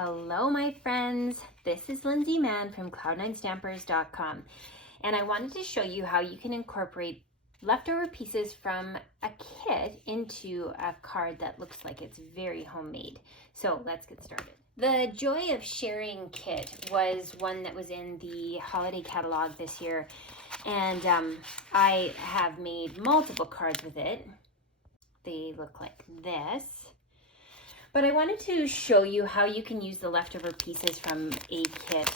Hello my friends, this is Lindsay Mann from cloud9stampers.com, and I wanted to show you how you can incorporate leftover pieces from a kit into a card that looks like it's very homemade. So let's get started. The Joy of Sharing kit was one that was in the holiday catalog this year, and I have made multiple cards with it. They look like this. But I wanted to show you how you can use the leftover pieces from a kit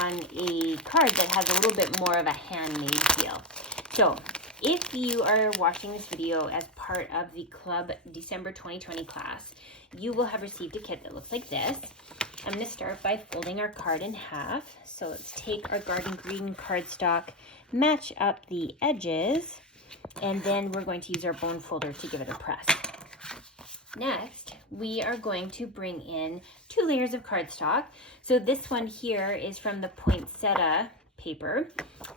on a card that has a little bit more of a handmade feel. So if you are watching this video as part of the Club December 2020 class, you will have received a kit that looks like this. I'm going to start by folding our card in half. So let's take our garden green cardstock, match up the edges, and then we're going to use our bone folder to give it a press. Next, we are going to bring in 2 layers of cardstock. So this one here is from the poinsettia paper,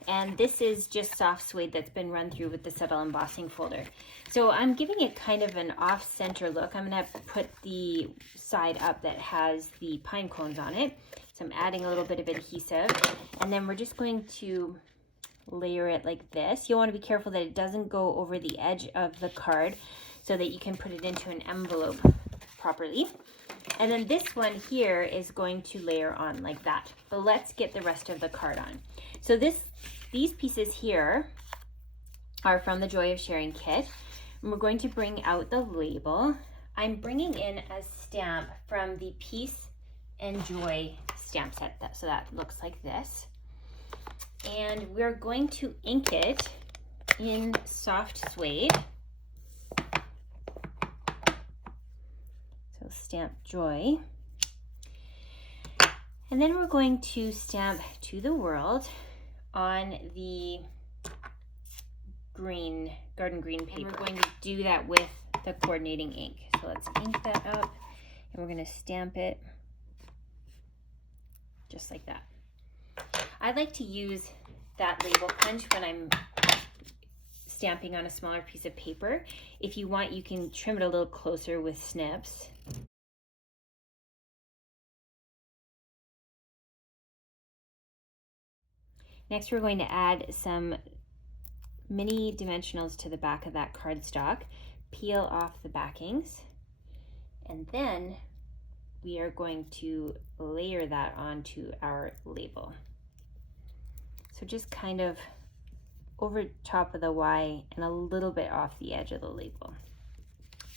and this is just soft suede that's been run through with the subtle embossing folder. So I'm giving it kind of an off-center look. I'm going to put the side up that has the pine cones on it. So I'm adding a little bit of adhesive, and then we're just going to layer it like this. You'll want to be careful that it doesn't go over the edge of the card, so that you can put it into an envelope properly. And then this one here is going to layer on like that. But let's get the rest of the card on. So these pieces here are from the Joy of Sharing kit. And we're going to bring out the label. I'm bringing in a stamp from the Peace and Joy stamp set. So that looks like this. And we're going to ink it in soft suede. Stamp Joy, and then we're going to stamp To the World on the green garden green paper. And we're going to do that with the coordinating ink. So let's ink that up, and we're going to stamp it just like that. I like to use that label punch when I'm stamping on a smaller piece of paper. If you want, you can trim it a little closer with snips. Next, we're going to add some mini dimensionals to the back of that cardstock, peel off the backings, and then we are going to layer that onto our label. So just kind of over top of the Y and a little bit off the edge of the label.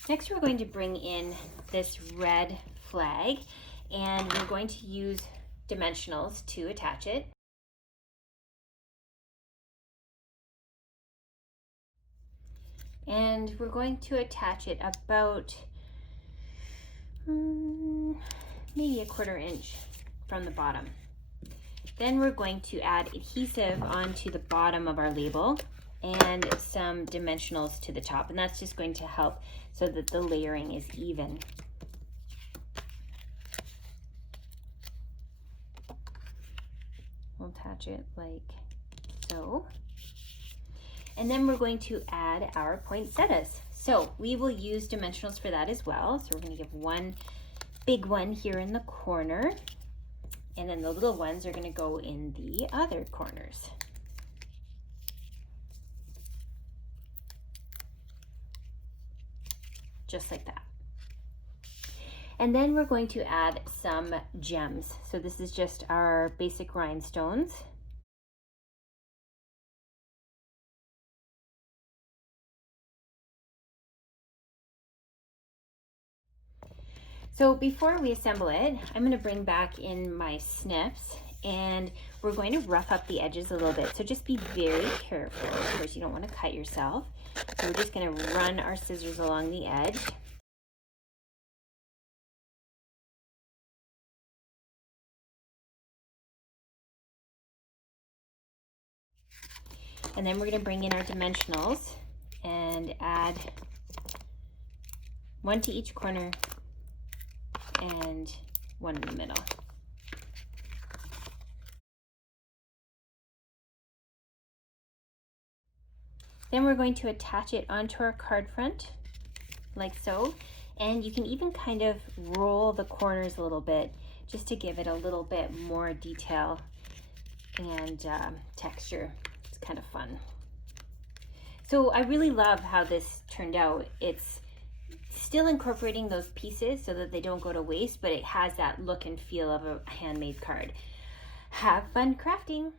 Next, we're going to bring in this red flag, and we're going to use dimensionals to attach it. And we're going to attach it about maybe a 1/4 inch from the bottom. Then we're going to add adhesive onto the bottom of our label and some dimensionals to the top, and that's just going to help so that the layering is even. We'll attach it like so. And then we're going to add our poinsettias. So we will use dimensionals for that as well. So we're going to give one big one here in the corner, and then the little ones are going to go in the other corners. Just like that. And then we're going to add some gems. So this is just our basic rhinestones. So before we assemble it, I'm going to bring back in my snips, and we're going to rough up the edges a little bit. So just be very careful. Of course, you don't want to cut yourself. So we're just going to run our scissors along the edge. And then we're going to bring in our dimensionals and add 1 to each corner and 1 in the middle. Then we're going to attach it onto our card front like so, and you can even kind of roll the corners a little bit just to give it a little bit more detail and texture. It's kind of fun. So I really love how this turned out. It's still incorporating those pieces so that they don't go to waste, but it has that look and feel of a handmade card. Have fun crafting!